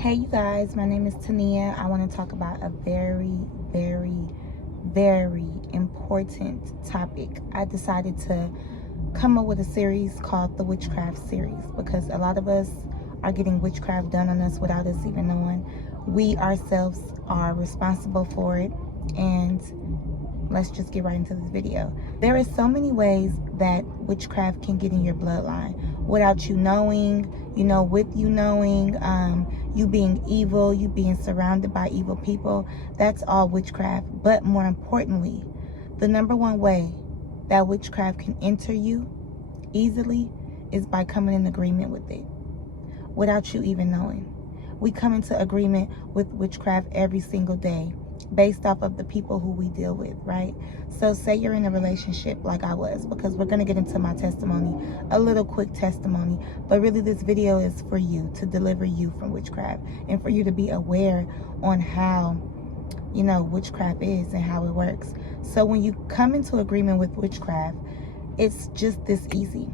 Hey you guys, my name is Tania. I want to talk about a very, very, very important topic. I decided to come up with a series called the Witchcraft series because a lot of us are getting witchcraft done on us without us even knowing. We ourselves are responsible for it, and let's just get right into this video. There are so many ways that witchcraft can get in your bloodline without you knowing, with you knowing, you being evil, you being surrounded by evil people. That's all witchcraft. But more importantly, the number one way that witchcraft can enter you easily is by coming in agreement with it without you even knowing. We come into agreement with witchcraft every single day based off of the people who we deal with, right? So say you're in a relationship like I was, because we're going to get into my testimony, a little quick testimony, but really this video is for you, to deliver you from witchcraft and for you to be aware on how, witchcraft is and how it works. So when you come into agreement with witchcraft, it's just this easy.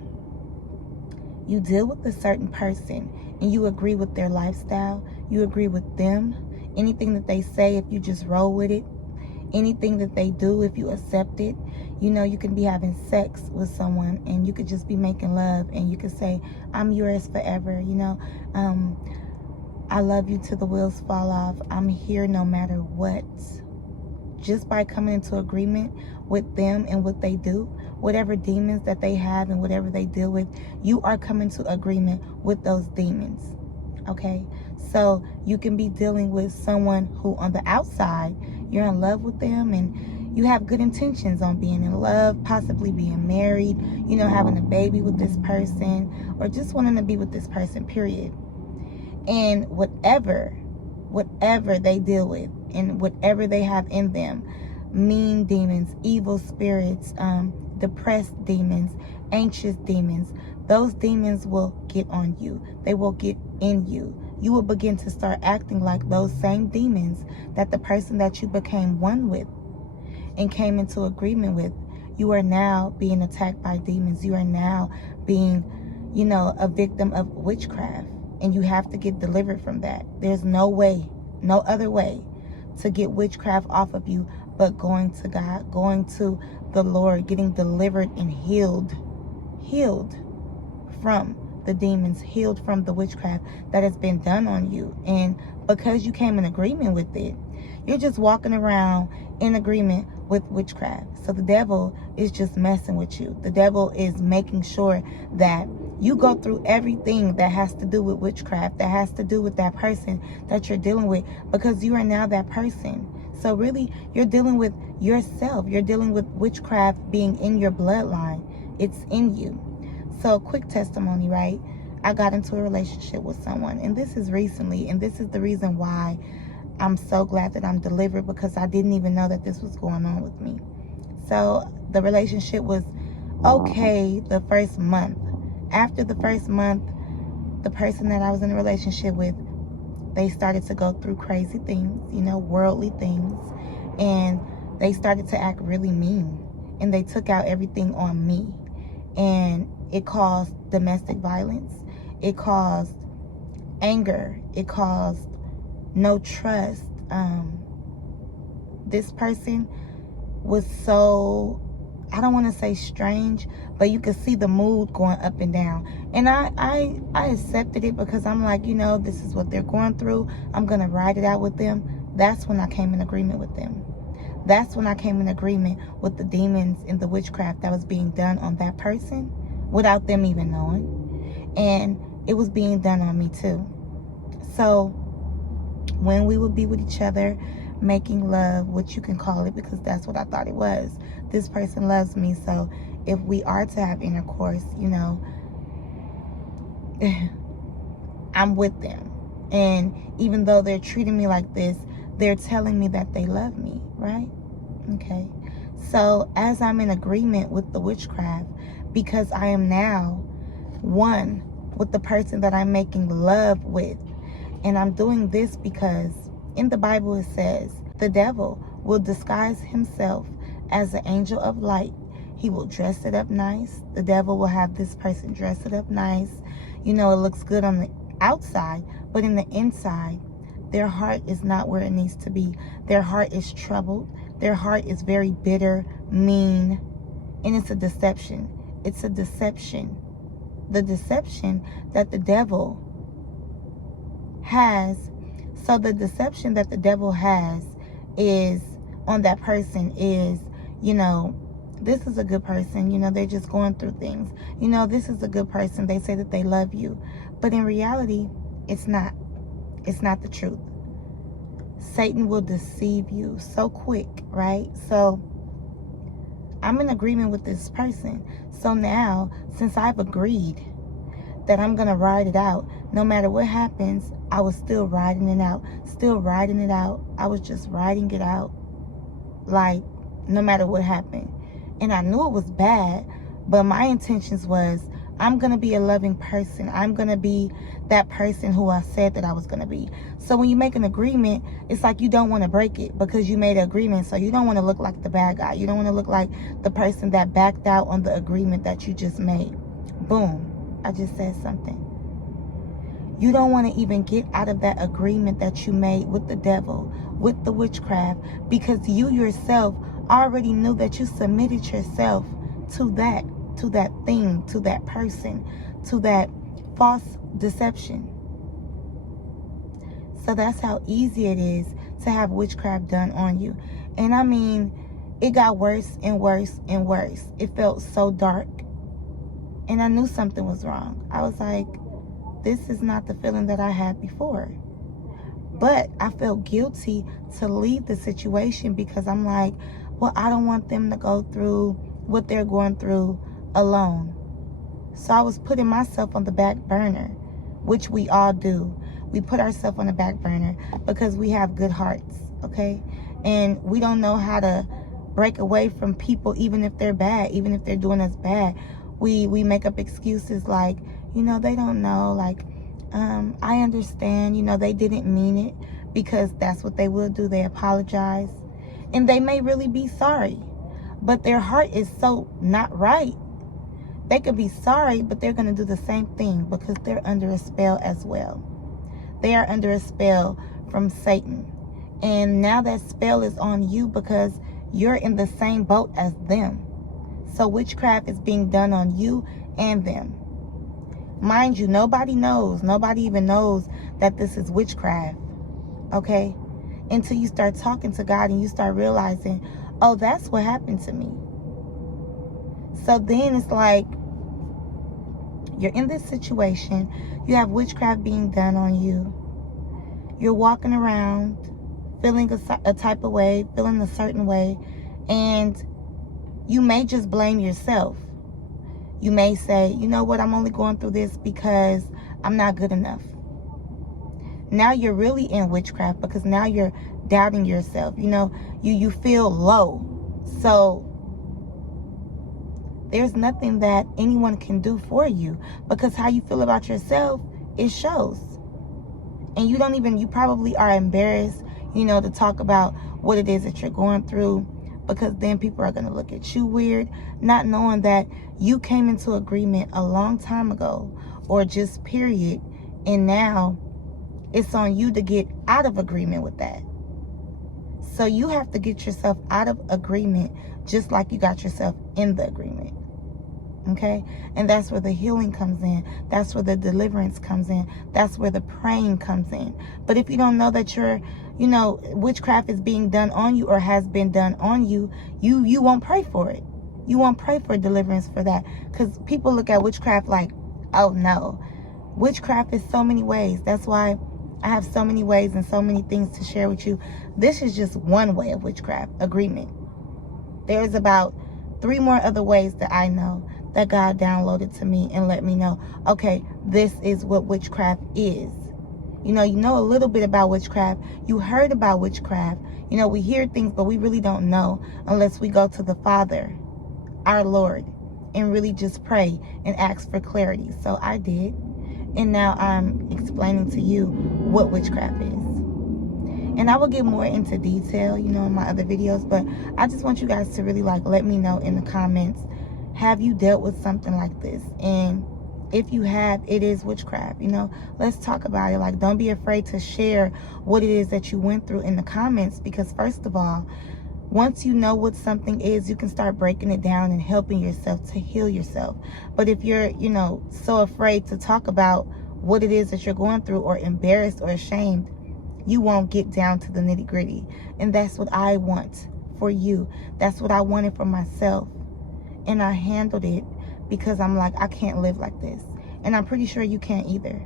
You deal with a certain person and you agree with their lifestyle, you agree with them. Anything that they say, if you just roll with it, anything that they do, if you accept it, you can be having sex with someone and you could just be making love and you could say, I'm yours forever, I love you till the wheels fall off. I'm here no matter what. Just by coming into agreement with them and what they do, whatever demons that they have and whatever they deal with, you are coming to agreement with those demons. Okay, so you can be dealing with someone who on the outside, you're in love with them and you have good intentions on being in love, possibly being married, having a baby with this person, or just wanting to be with this person, period. And whatever they deal with and whatever they have in them, mean demons, evil spirits, depressed demons, anxious demons, those demons will get on you. They will get in you. You will begin to start acting like those same demons that the person that you became one with and came into agreement with. You are now being attacked by demons. You are now being, a victim of witchcraft. And you have to get delivered from that. There's no way, no other way to get witchcraft off of you but going to God, going to the Lord, getting delivered and healed from the demons, healed from the witchcraft that has been done on you. And because you came in agreement with it, you're just walking around in agreement with witchcraft. So the devil is just messing with you. The devil is making sure that you go through everything that has to do with witchcraft, that has to do with that person that you're dealing with, because you are now that person. So really, you're dealing with yourself. You're dealing with witchcraft being in your bloodline. It's in you. So quick testimony, right? I got into a relationship with someone, and this is recently, and this is the reason why I'm so glad that I'm delivered, because I didn't even know that this was going on with me. So the relationship was okay the first month. After the first month, the person that I was in a relationship with, they started to go through crazy things, worldly things, and they started to act really mean, and they took out everything on me, and it caused domestic violence, it caused anger, it caused no trust. This person was so, I don't want to say strange, but you could see the mood going up and down. And I accepted it because I'm like, this is what they're going through. I'm going to ride it out with them. That's when I came in agreement with them. That's when I came in agreement with the demons and the witchcraft that was being done on that person without them even knowing. And it was being done on me too. So when we would be with each other, making love, what you can call it, because that's what I thought it was. This person loves me, so if we are to have intercourse, I'm with them. And even though they're treating me like this, they're telling me that they love me, right? Okay. So as I'm in agreement with the witchcraft, because I am now one with the person that I'm making love with, and I'm doing this because in the Bible it says the devil will disguise himself as an angel of light. He will dress it up nice. The devil will have this person dress it up nice. It looks good on the outside, But in the inside, their heart is not where it needs to be. Their heart is troubled. Their heart is very bitter, mean, and it's a deception. It's a deception. The deception that the devil has. So the deception that the devil has is on that person is, you know, this is a good person. You know, they're just going through things. You know, this is a good person. They say that they love you. But in reality, it's not. It's not the truth. Satan will deceive you so quick, right? So I'm in agreement with this person. So now, since I've agreed that I'm going to ride it out, no matter what happens, I was still riding it out. Still riding it out. I was just riding it out. Like, no matter what happened. And I knew it was bad, but my intentions was, I'm going to be a loving person. I'm going to be that person who I said that I was going to be. So when you make an agreement, it's like you don't want to break it because you made an agreement. So you don't want to look like the bad guy. You don't want to look like the person that backed out on the agreement that you just made. Boom. I just said something. You don't want to even get out of that agreement that you made with the devil, with the witchcraft, because you yourself already knew that you submitted yourself to that thing, to that person, to that false deception. So that's how easy it is to have witchcraft done on you. And I mean, it got worse and worse and worse. It felt so dark. And I knew something was wrong. I was like, this is not the feeling that I had before. But I felt guilty to leave the situation because I'm like, well, I don't want them to go through what they're going through alone. So I was putting myself on the back burner, which we all do. We put ourselves on the back burner because we have good hearts, okay? And we don't know how to break away from people, even if they're bad, even if they're doing us bad. We make up excuses like, you know, they don't know, like, I understand, you know, they didn't mean it, because that's what they will do. They apologize. And they may really be sorry, but their heart is so not right. They could be sorry, but they're going to do the same thing because they're under a spell as well. They are under a spell from Satan. And now that spell is on you because you're in the same boat as them. So witchcraft is being done on you and them. Mind you, nobody knows. Nobody even knows that this is witchcraft. Okay? Until you start talking to God and you start realizing, oh, that's what happened to me. So then it's like, you're in this situation. You have witchcraft being done on you. You're walking around feeling a type of way, feeling a certain way. And you may just blame yourself. You may say, you know what, I'm only going through this because I'm not good enough. Now you're really in witchcraft because now you're doubting yourself. You know, you feel low. So there's nothing that anyone can do for you because how you feel about yourself, it shows. And you probably are embarrassed, you know, to talk about what it is that you're going through, because then people are going to look at you weird, not knowing that you came into agreement a long time ago, or just period, and now it's on you to get out of agreement with that. So you have to get yourself out of agreement just like you got yourself in the agreement. Okay? And that's where the healing comes in. That's where the deliverance comes in. That's where the praying comes in. But if you don't know that witchcraft is being done on you or has been done on you, you won't pray for it. You won't pray for deliverance for that. Because people look at witchcraft like, oh no. Witchcraft is so many ways. That's why I have so many ways and so many things to share with you. This is just one way of witchcraft, agreement. There's about 3 more other ways that I know that God downloaded to me and let me know, okay, this is what witchcraft is. You know a little bit about witchcraft. You heard about witchcraft. You know, we hear things, but we really don't know unless we go to the Father, our Lord, and really just pray and ask for clarity. So I did. And now I'm explaining to you what witchcraft is. And I will get more into detail, in my other videos. But I just want you guys to really let me know in the comments, have you dealt with something like this? And If you have, it is witchcraft. You know, let's talk about it. Like, don't be afraid to share what it is that you went through in the comments, because first of all, once you know what something is, you can start breaking it down and helping yourself to heal yourself. But if you're, you know, so afraid to talk about what it is that you're going through, or embarrassed or ashamed, you won't get down to the nitty-gritty. And that's what I want for you. That's what I wanted for myself. And I handled it because I'm like, I can't live like this. And I'm pretty sure you can't either.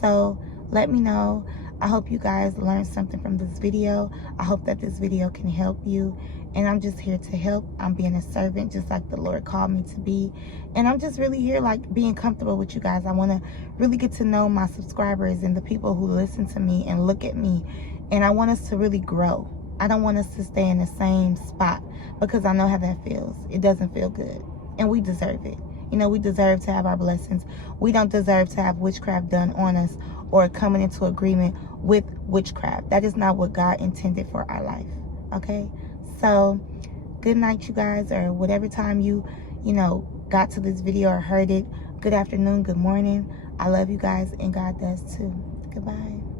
So let me know. I hope you guys learned something from this video. I hope that this video can help you. And I'm just here to help. I'm being a servant just like the Lord called me to be. And I'm just really here, like, being comfortable with you guys. I want to really get to know my subscribers and the people who listen to me and look at me. And I want us to really grow. I don't want us to stay in the same spot, because I know how that feels. It doesn't feel good. And we deserve it. You know, we deserve to have our blessings. We don't deserve to have witchcraft done on us or coming into agreement with witchcraft. That is not what God intended for our life. Okay? So, good night, you guys, or whatever time you know, got to this video or heard it. Good afternoon, good morning. I love you guys, and God does too. Goodbye.